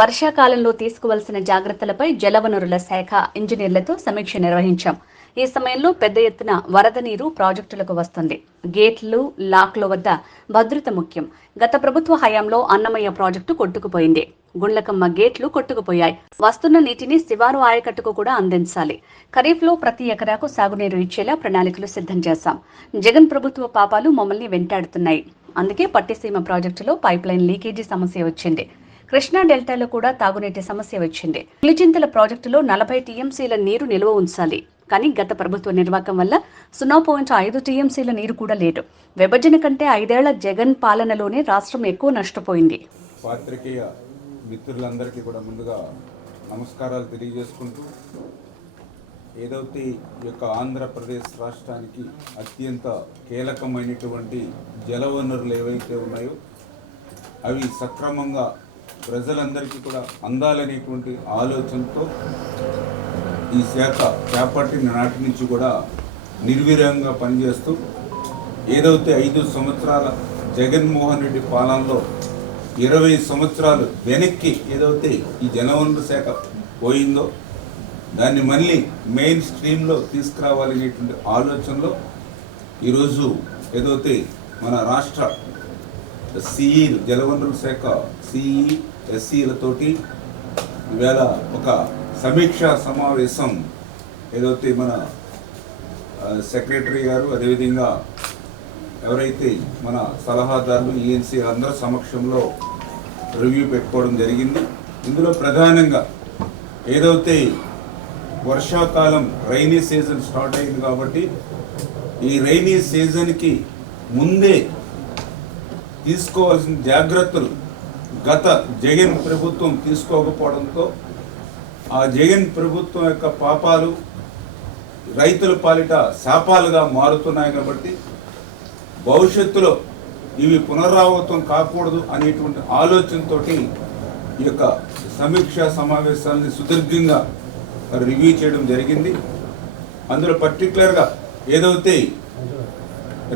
వర్షాకాలంలో తీసుకోవాల్సిన జాగ్రత్తలపై జలవనరుల శాఖ ఇంజనీర్లతో సమీక్ష నిర్వహించాం. ఈ సమయంలో పెద్ద ఎత్తున వరద నీరు ప్రాజెక్టులకు వస్తుంది. గేట్లు, లాక్ల వద్ద భద్రత ముఖ్యం. గత ప్రభుత్వ హయాంలో అన్నమయ్య ప్రాజెక్టు కొట్టుకుపోయింది. గుండ్లకమ్మ గేట్లు కొట్టుకుపోయాయి. వస్తున్న నీటిని శివారు ఆయకట్టుకు కూడా అందించాలి. ఖరీఫ్లో ప్రతి ఎకరాకు సాగునీరు ఇచ్చేలా ప్రణాళికలు సిద్ధం చేశాం. జగన్ ప్రభుత్వ పాపాలు మమ్మల్ని వెంటాడుతున్నాయి. అందుకే పట్టిసీమ ప్రాజెక్టులో పైప్లైన్ లీకేజీ సమస్య వచ్చింది. కృష్ణా డెల్టాలో కూడా తాగునీటి సమస్య వచ్చింది. పులిచింతల ప్రాజెక్టులో 40 టీఎంసీల నీరు నిల్వ ఉంచాలి. కానీ గత ప్రభుత్వ నిర్వాహకం వల్ల 0.5 టీఎంసీల నీరు కూడా లేదు. విభజన కంటే 5 ఏళ్ల జగన్ పాలనలోనే రాష్ట్రం ఎక్కువ నష్టపోయింది. పాత్రికేయ మిత్రులందరికీ కూడా ముందుగా నమస్కారాలు తెలియజేసుకుంటూ, ఏదైతే ఈ యొక్క ఆంధ్రప్రదేశ్ రాష్ట్రానికి అత్యంత కీలకమైనటువంటి జలవనరులు ఏవైతే ఉన్నాయో అవి సక్రమంగా ప్రజలందరికీ కూడా అందాలనేటువంటి ఆలోచనతో ఈ శాఖ చేపట్టిన నాటి నుంచి కూడా నిర్విరామంగా పనిచేస్తూ, ఏదైతే 5 సంవత్సరాల జగన్మోహన్ రెడ్డి పాలనలో 20 సంవత్సరాలు వెనక్కి ఏదైతే ఈ జలవనరుల శాఖ పోయిందో దాన్ని మళ్ళీ మెయిన్ స్ట్రీమ్లో తీసుకురావాలనేటువంటి ఆలోచనలో ఈరోజు ఏదైతే మన రాష్ట్ర సిఈ జలవనరుల శాఖ సిఈ ఎస్సీలతోటి ఈవేళ ఒక సమీక్షా సమావేశం ఏదైతే మన సెక్రటరీ గారు, అదేవిధంగా ఎవరైతే మన సలహాదారులు ఈఎన్సీ అందరి సమక్షంలో రివ్యూ పెట్టుకోవడం జరిగింది. ఇందులో ప్రధానంగా ఏదైతే వర్షాకాలం రైనీ సీజన్ స్టార్ట్ అయింది కాబట్టి ఈ రైనీ సీజన్కి ముందే తీసుకోవాల్సిన జాగ్రత్తలు గత జగన్ ప్రభుత్వం తీసుకోకపోవడంతో ఆ జగన్ ప్రభుత్వం యొక్క పాపాలు రైతుల పాలిట శాపాలుగా మారుతున్నాయి. కాబట్టి భవిష్యత్తులో ఇవి పునరావృతం కాకూడదు అనేటువంటి ఆలోచనతో ఈ యొక్క సమీక్షా సమావేశాలని సుదీర్ఘంగా రివ్యూ చేయడం జరిగింది. అందులో పర్టికులర్గా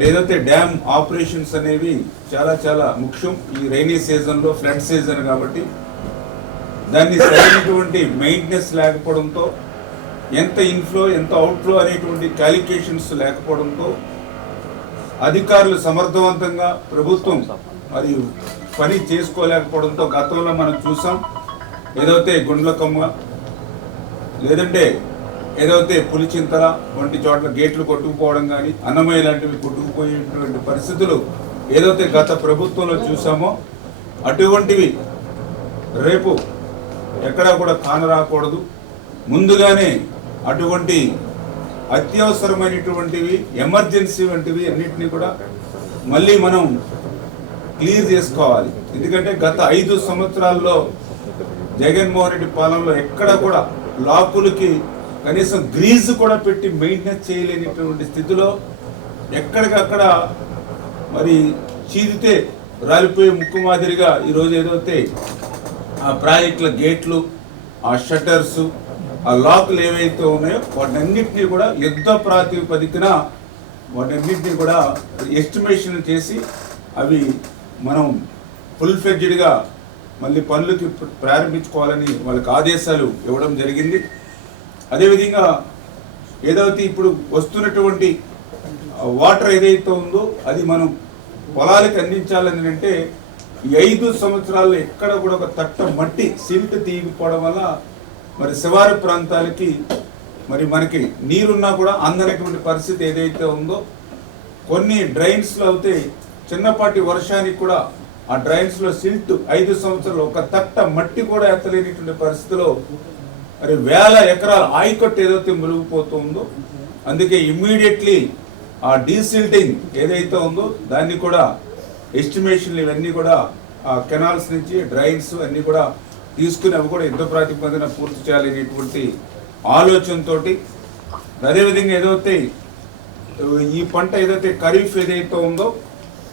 ఏదైతే డ్యామ్ ఆపరేషన్స్ అనేవి చాలా ముఖ్యం ఈ రైనీ సీజన్లో, ఫ్లడ్ సీజన్ కాబట్టి దాన్ని సరైనటువంటి మెయింటెనెన్స్ లేకపోవడంతో, ఎంత ఇన్ఫ్లో ఎంత అవుట్ఫ్లో అనేటువంటి క్యాలిక్యులేషన్స్ లేకపోవడంతో అధికారులు సమర్థవంతంగా ప్రభుత్వం మరి పని చేసుకోలేకపోవడంతో గతంలో మనం చూసాం. ఏదైతే గుండ్లకమ్మ లేదంటే ఏదైతే పులిచింతల వంటి చోట్ల గేట్లు కొట్టుకుపోవడం కానీ, అన్నమయ్య లాంటివి కొట్టుకుపోయేటువంటి పరిస్థితులు ఏదైతే గత ప్రభుత్వంలో చూసామో అటువంటివి రేపు ఎక్కడా కూడా కానరాకూడదు. ముందుగానే అటువంటి అత్యవసరమైనటువంటివి, ఎమర్జెన్సీ వంటివి అన్నింటినీ కూడా మళ్ళీ మనం క్లియర్ చేసుకోవాలి. ఎందుకంటే గత 5 సంవత్సరాల్లో జగన్మోహన్ రెడ్డి పాలనలో ఎక్కడా కూడా లాకులకి కనీసం గ్రీజ్ కూడా పెట్టి మెయింటెనెన్స్ చేయలేనిటువంటి స్థితిలో ఎక్కడికక్కడ మరి చీదితే రాలిపోయే ముక్కు మాదిరిగా ఈరోజు ఏదైతే ఆ ప్రాజెక్టుల గేట్లు, ఆ షట్టర్స్, ఆ లాకులు ఏవైతే ఉన్నాయో వాటన్నింటినీ కూడా యుద్ధ ప్రాతిపదికన వాటన్నింటినీ కూడా ఎస్టిమేషన్ చేసి అవి మనం ఫుల్ ఫ్లెడ్జ్డ్గా మళ్ళీ పనులకి ప్రారంభించుకోవాలని వాళ్ళకి ఆదేశాలు ఇవ్వడం జరిగింది. అదేవిధంగా ఏదైతే ఇప్పుడు వస్తున్నటువంటి వాటర్ ఏదైతే ఉందో అది మనం పొలాలకు అందించాలని అంటే ఈ 5 సంవత్సరాల్లో ఎక్కడ కూడా ఒక తట్ట మట్టి సిల్ట్ తీయకపోవడం వల్ల మరి శివారు ప్రాంతాలకి మరి మనకి నీరున్నా కూడా అందనటువంటి పరిస్థితి ఏదైతే ఉందో, కొన్ని డ్రైన్స్లో అయితే చిన్నపాటి వర్షానికి కూడా ఆ డ్రైన్స్లో సిల్ట్ 5 సంవత్సరాలు ఒక తట్ట మట్టి కూడా ఎత్తలేనిటువంటి పరిస్థితిలో మరి వేల ఎకరాల ఆయకట్టు ఏదైతే మునిగిపోతుందో, అందుకే ఇమ్మీడియట్లీ ఆ డీసిల్టింగ్ ఏదైతే ఉందో దాన్ని కూడా ఎస్టిమేషన్లు ఇవన్నీ కూడా ఆ కెనాల్స్ నుంచి డ్రైన్స్ అన్నీ కూడా తీసుకుని అవి కూడా యుద్ధ ప్రాతిపదికన పూర్తి చేయాలనేటువంటి ఆలోచనతో, అదేవిధంగా ఏదైతే ఈ పంట ఏదైతే ఖరీఫ్ ఏదైతే ఉందో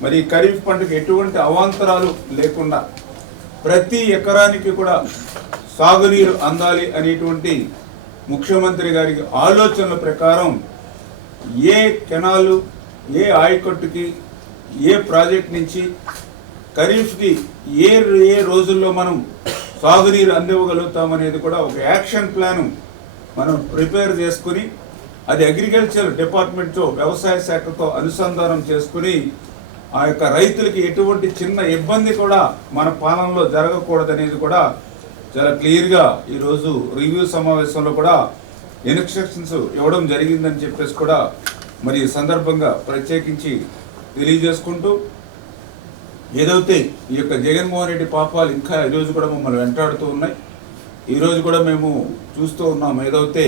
మరి ఖరీఫ్ పంటకు ఎటువంటి అవాంతరాలు లేకుండా ప్రతి ఎకరానికి కూడా సాగునీరు అందాలి అనేటువంటి ముఖ్యమంత్రి గారి ఆలోచనల ప్రకారం ఏ కెనాలు, ఏ ఆయకట్టుకి, ఏ ప్రాజెక్ట్ నుంచి ఖరీఫ్కి ఏ రోజుల్లో మనం సాగునీరు అందివ్వగలుగుతామనేది కూడా ఒక యాక్షన్ ప్లాను మనం ప్రిపేర్ చేసుకుని అది అగ్రికల్చర్ డిపార్ట్మెంట్తో వ్యవసాయ శాఖతో అనుసంధానం చేసుకుని ఆ యొక్క రైతులకి ఎటువంటి చిన్న ఇబ్బంది కూడా మన పాలనలో జరగకూడదనేది కూడా చాలా క్లియర్గా ఈరోజు రివ్యూ సమావేశంలో కూడా ఇన్స్ట్రక్షన్స్ ఇవ్వడం జరిగిందని చెప్పేసి కూడా మరి ఈ సందర్భంగా ప్రత్యేకించి తెలియజేసుకుంటూ ఏదైతే ఈ యొక్క జగన్మోహన్ రెడ్డి పాపాలు ఇంకా ఈరోజు కూడా మమ్మల్ని వెంటాడుతూ ఉన్నాయి. ఈరోజు కూడా మేము చూస్తూ ఉన్నాం. ఏదైతే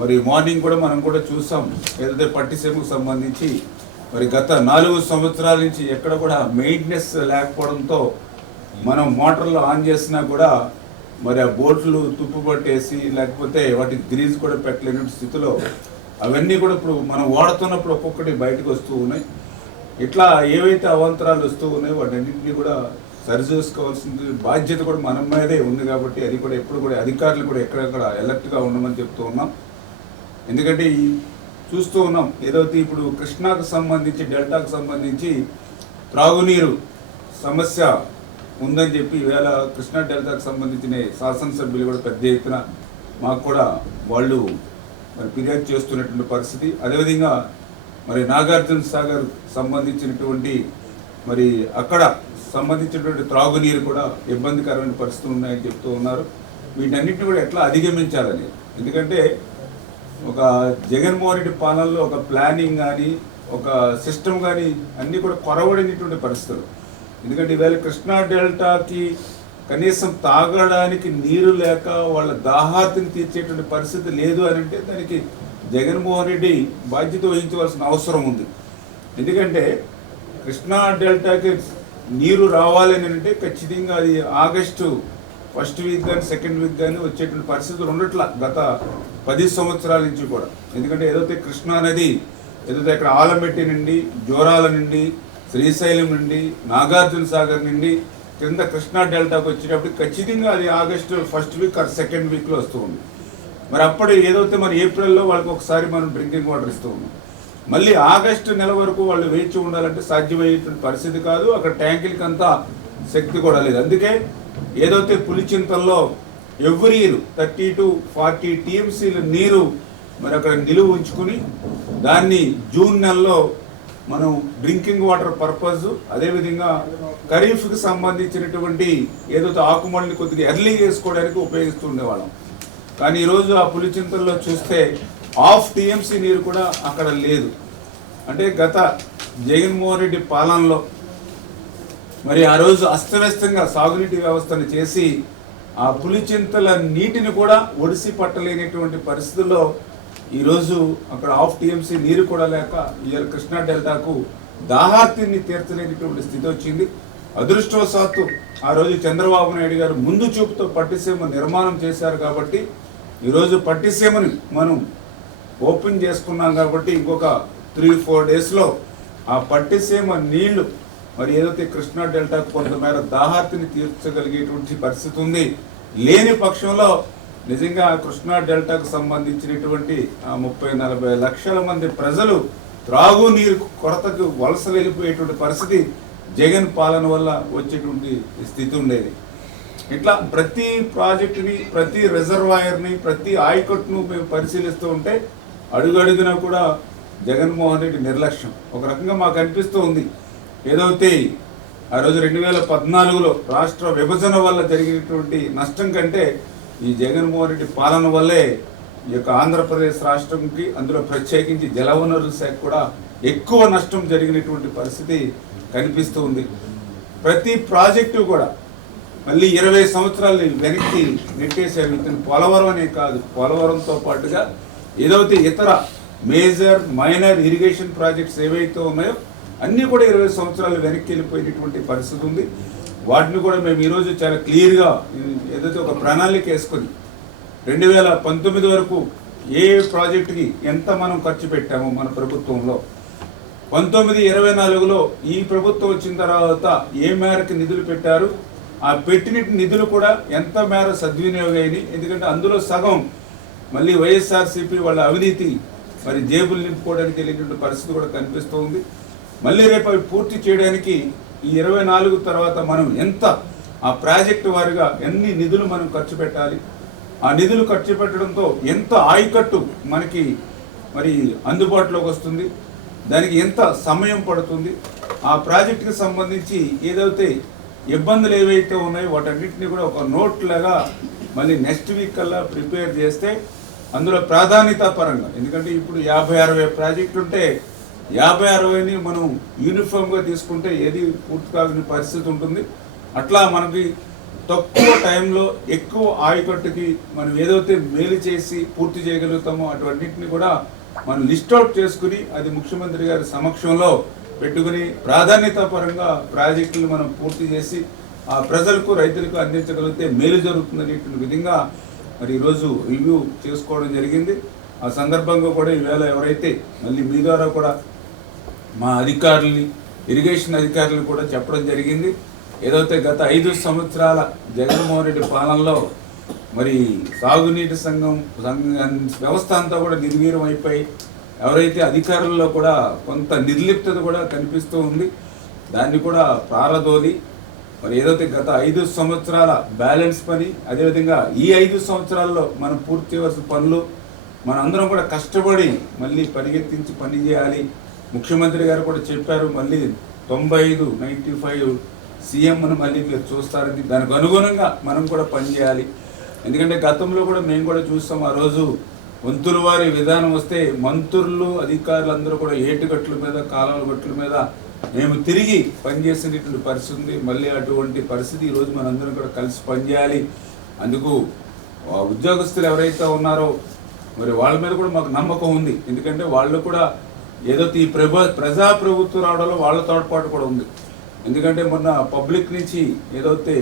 మరి మార్నింగ్ కూడా మనం కూడా చూసాం, ఏదైతే పట్టిసీమకు సంబంధించి మరి గత 4 సంవత్సరాల నుంచి ఎక్కడ కూడా మెయింటెనెన్స్ లేకపోవడంతో మనం మోటార్లు ఆన్ చేసినా కూడా మరి ఆ బోట్లు తుప్పు పట్టేసి లేకపోతే వాటికి గ్రీజ్ కూడా పెట్టలేని స్థితిలో అవన్నీ కూడా ఇప్పుడు మనం వాడుతున్నప్పుడు ఒక్కొక్కటి బయటకు వస్తూ ఉన్నాయి. ఇట్లా ఏవైతే అవాంతరాలు వస్తూ ఉన్నాయో వాటన్నింటినీ కూడా సరిచూసుకోవాల్సిన బాధ్యత కూడా మన మీదే ఉంది. కాబట్టి అది కూడా ఎప్పుడు కూడా అధికారులు కూడా ఎక్కడెక్కడ అలర్ట్గా ఉండమని చెప్తూ ఉన్నాం. ఎందుకంటే చూస్తూ ఉన్నాం ఏదైతే ఇప్పుడు కృష్ణాకు సంబంధించి డెల్టాకు సంబంధించి త్రాగునీరు సమస్య ఉందని చెప్పి ఈవేళ కృష్ణా డెల్టాకు సంబంధించిన శాసనసభ్యులు కూడా పెద్ద ఎత్తున మాకు కూడా వాళ్ళు మరి ఫిర్యాదు చేస్తున్నటువంటి పరిస్థితి. అదేవిధంగా మరి నాగార్జున సాగర్ సంబంధించినటువంటి మరి అక్కడ సంబంధించినటువంటి త్రాగునీరు కూడా ఇబ్బందికరమైన పరిస్థితులు ఉన్నాయని చెప్తూ ఉన్నారు. వీటన్నిటిని కూడా ఎట్లా అధిగమించాలని, ఎందుకంటే ఒక జగన్మోహన్ రెడ్డి పాలనలో ఒక ప్లానింగ్ కానీ ఒక సిస్టమ్ కానీ అన్నీ కూడా కొరవడినటువంటి పరిస్థితులు. ఎందుకంటే ఈవేళ కృష్ణా డెల్టాకి కనీసం తాగడానికి నీరు లేక వాళ్ళ దాహార్తిని తీర్చేటువంటి పరిస్థితి లేదు అని అంటే దానికి జగన్మోహన్ రెడ్డి బాధ్యత వహించవలసిన అవసరం ఉంది. ఎందుకంటే కృష్ణా డెల్టాకి నీరు రావాలి అని అంటే ఖచ్చితంగా అది ఆగస్టు ఫస్ట్ వీక్ కానీ సెకండ్ వీక్ కానీ వచ్చేటువంటి పరిస్థితులు ఉండట్లా గత 10 సంవత్సరాల నుంచి కూడా. ఎందుకంటే ఏదైతే కృష్ణా నది ఏదైతే అక్కడ ఆలమెట్టి నుండి జోరాల నుండి శ్రీశైలం నుండి నాగార్జున సాగర్ నుండి కింద కృష్ణా డెల్టాకు వచ్చేటప్పుడు ఖచ్చితంగా అది August first week or second వీక్లో వస్తూ ఉంది. మరి అప్పుడు ఏదైతే మరి ఏప్రిల్లో వాళ్ళకి ఒకసారి మనం డ్రింకింగ్ వాటర్ ఇస్తూ ఉన్నాం. మళ్ళీ ఆగస్టు నెల వరకు వాళ్ళు వేచి ఉండాలంటే సాధ్యమయ్యేటువంటి పరిస్థితి కాదు. అక్కడ ట్యాంకులకి అంతా శక్తి కూడా లేదు. అందుకే ఏదైతే పులిచింతల్లో ఎవ్రీ ఇయర్ 30 to 40 TMCల నీరు మరి అక్కడ నిలువ ఉంచుకుని దాన్ని జూన్ నెలలో మనం డ్రింకింగ్ వాటర్ పర్పస్, అదేవిధంగా ఖరీఫ్కి సంబంధించినటువంటి ఏదైతే ఆకుమల్ని కొద్దిగా ఎర్లీ చేసుకోవడానికి ఉపయోగిస్తూ ఉండేవాళ్ళం. కానీ ఈరోజు ఆ పులిచింతల్లో చూస్తే 1/2 TMC నీరు కూడా అక్కడ లేదు. అంటే గత జగన్మోహన్ రెడ్డి పాలనలో మరి ఆ రోజు అస్తవ్యస్తంగా సాగునీటి వ్యవస్థను చేసి ఆ పులిచింతల నీటిని కూడా ఒడిసి పట్టలేనటువంటి పరిస్థితుల్లో ఈరోజు అక్కడ 1/2 TMC నీరు కూడా లేక ఇవాళ కృష్ణా డెల్టాకు దాహార్తిని తీర్చలేనటువంటి స్థితి వచ్చింది. అదృష్టవశాత్తు ఆ రోజు చంద్రబాబు నాయుడు గారు ముందు చూపుతో పట్టిసీమ నిర్మాణం చేశారు కాబట్టి ఈరోజు పట్టిసీమని మనం ఓపెన్ చేసుకున్నాం. కాబట్టి ఇంకొక 3-4 డేస్లో ఆ పట్టిసీమ నీళ్లు మరి ఏదైతే కృష్ణా డెల్టాకు కొంతమేర దాహార్తిని తీర్చగలిగేటువంటి పరిస్థితి ఉంది. లేని పక్షంలో నిజంగా కృష్ణా డెల్టాకు సంబంధించినటువంటి 30-40 లక్షల మంది ప్రజలు త్రాగునీరు కొరతకు వలస వెళ్ళిపోయేటువంటి పరిస్థితి జగన్ పాలన వల్ల వచ్చేటువంటి స్థితి ఉండేది. ఇట్లా ప్రతి ప్రాజెక్టుని, ప్రతి రిజర్వాయర్ని, ప్రతి ఆయకట్టును మేము పరిశీలిస్తూ ఉంటే అడుగడుగునా కూడా జగన్మోహన్ రెడ్డి నిర్లక్ష్యం ఒక రకంగా మాకు అనిపిస్తూ ఉంది. ఏదైతే ఆ రోజు 2014లో రాష్ట్ర విభజన వల్ల జరిగినటువంటి నష్టం కంటే ఈ జగన్మోహన్ రెడ్డి పాలన వల్లే ఈ యొక్క ఆంధ్రప్రదేశ్ రాష్ట్రంకి, అందులో ప్రత్యేకించి జలవనరుల శాఖ కూడా ఎక్కువ నష్టం జరిగినటువంటి పరిస్థితి కనిపిస్తూ ఉంది. ప్రతి ప్రాజెక్టు కూడా మళ్ళీ 20 సంవత్సరాలు వెనక్కి నెట్టేశారు. ఇతను పోలవరం అనే కాదు, పోలవరంతో పాటుగా ఏదైతే ఇతర మేజర్ మైనర్ ఇరిగేషన్ ప్రాజెక్ట్స్ ఏవైతే ఉన్నాయో అన్నీ కూడా 20 సంవత్సరాలు వెనక్కి వెళ్ళిపోయినటువంటి పరిస్థితి ఉంది. వాటిని కూడా మేము ఈరోజు చాలా క్లియర్గా ఏదైతే ఒక ప్రణాళిక వేసుకొని 2019 వరకు ఏ ప్రాజెక్టుకి ఎంత మనం ఖర్చు పెట్టామో మన ప్రభుత్వంలో, 19-24లో ఈ ప్రభుత్వం వచ్చిన తర్వాత ఏ మేరకు నిధులు పెట్టారు, ఆ పెట్టిన నిధులు కూడా ఎంత మేర సద్వినియోగమైనవి. ఎందుకంటే అందులో సగం మళ్ళీ వైఎస్ఆర్సీపీ వాళ్ళ అవినీతి మరి జేబులు నింపుకోవడానికి వెళ్ళినటువంటి పరిస్థితి కూడా కనిపిస్తూ ఉంది. మళ్ళీ రేపు అవి పూర్తి చేయడానికి ఈ 24 తర్వాత మనం ఎంత ఆ ప్రాజెక్టు వారిగా ఎన్ని నిధులు మనం ఖర్చు పెట్టాలి, ఆ నిధులు ఖర్చు పెట్టడంతో ఎంత ఆయకట్టు మనకి మరి అందుబాటులోకి వస్తుంది, దానికి ఎంత సమయం పడుతుంది, ఆ ప్రాజెక్టుకి సంబంధించి ఏదైతే ఇబ్బందులు ఏవైతే ఉన్నాయో వాటన్నిటిని కూడా ఒక నోట్ లాగా మళ్ళీ నెక్స్ట్ వీక్ కల్లా ప్రిపేర్ చేస్తే అందులో ప్రాధాన్యత పరంగా, ఎందుకంటే ఇప్పుడు 50-60 ప్రాజెక్టులు ఉంటే 50-60ని మనం యూనిఫామ్గా తీసుకుంటే ఏది పూర్తి కాని పరిస్థితి ఉంటుంది. అట్లా మనకి తక్కువ టైంలో ఎక్కువ ఆయకట్టుకి మనం ఏదైతే మేలు చేసి పూర్తి చేయగలుగుతామో అటువంటిని కూడా మనం లిస్ట్ అవుట్ చేసుకుని అది ముఖ్యమంత్రి గారి సమక్షంలో పెట్టుకుని ప్రాధాన్యత పరంగా ప్రాజెక్టులు మనం పూర్తి చేసి ఆ ప్రజలకు రైతులకు అందించగలిగితే మేలు జరుగుతుందనేటువంటి విధంగా మరి ఈరోజు రివ్యూ చేసుకోవడం జరిగింది. ఆ సందర్భంగా కూడా ఈవేళ ఎవరైతే మళ్ళీ మీ ద్వారా కూడా మా అధికారులని, ఇరిగేషన్ అధికారులను కూడా చెప్పడం జరిగింది. ఏదైతే గత 5 సంవత్సరాల జగన్మోహన్ రెడ్డి పాలనలో మరి సాగునీటి సంఘం వ్యవస్థ అంతా కూడా నిర్వీర్యం అయిపోయి ఎవరైతే అధికారుల్లో కూడా కొంత నిర్లిప్తత కూడా కనిపిస్తూ ఉంది, దాన్ని కూడా ప్రారదోలి మరి ఏదైతే గత 5 సంవత్సరాల బ్యాలెన్స్ పని, అదేవిధంగా ఈ 5 సంవత్సరాల్లో మనం పూర్తి చేయవలసిన పనులు మనందరం కూడా కష్టపడి మళ్ళీ పరిగెత్తించి పని చేయాలి. ముఖ్యమంత్రి గారు కూడా చెప్పారు, మళ్ళీ 95 సీఎంను మళ్ళీ మీరు చూస్తారని, దానికి అనుగుణంగా మనం కూడా పనిచేయాలి. ఎందుకంటే గతంలో కూడా మేము కూడా చూస్తాం, ఆ రోజు వంతుల వారి విధానం వస్తే మంత్రులు అధికారులందరూ కూడా ఏటుగట్ల మీద, కాలువల గట్ల మీద మేము తిరిగి పనిచేసినటువంటి పరిస్థితి ఉంది. మళ్ళీ అటువంటి పరిస్థితి ఈరోజు మనందరం కూడా కలిసి పనిచేయాలి. అందుకు ఉద్యోగస్తులు ఎవరైతే ఉన్నారో మరి వాళ్ళ మీద కూడా మాకు నమ్మకం ఉంది. ఎందుకంటే వాళ్ళు కూడా ఏదో ఈ ప్రజాప్రభుత్వం రావడంలో వాళ్ళ తోడ్పాటు కూడా ఉంది. ఎందుకంటే మొన్న పబ్లిక్ నుంచి ఏదైతే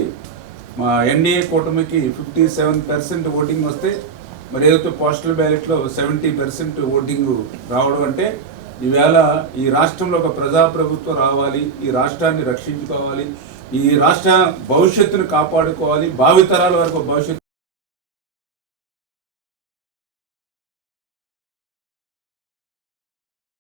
మా ఎన్డీఏ కూటమికి 57% ఓటింగ్ వస్తే మరి ఏదైతే పోస్టల్ బ్యాలెట్లో 70% ఓటింగ్ రావడం అంటే ఈవేళ ఈ రాష్ట్రంలో ఒక ప్రజాప్రభుత్వం రావాలి, ఈ రాష్ట్రాన్ని రక్షించుకోవాలి, ఈ రాష్ట్ర భవిష్యత్తును కాపాడుకోవాలి, భావితరాల వరకు భవిష్యత్తు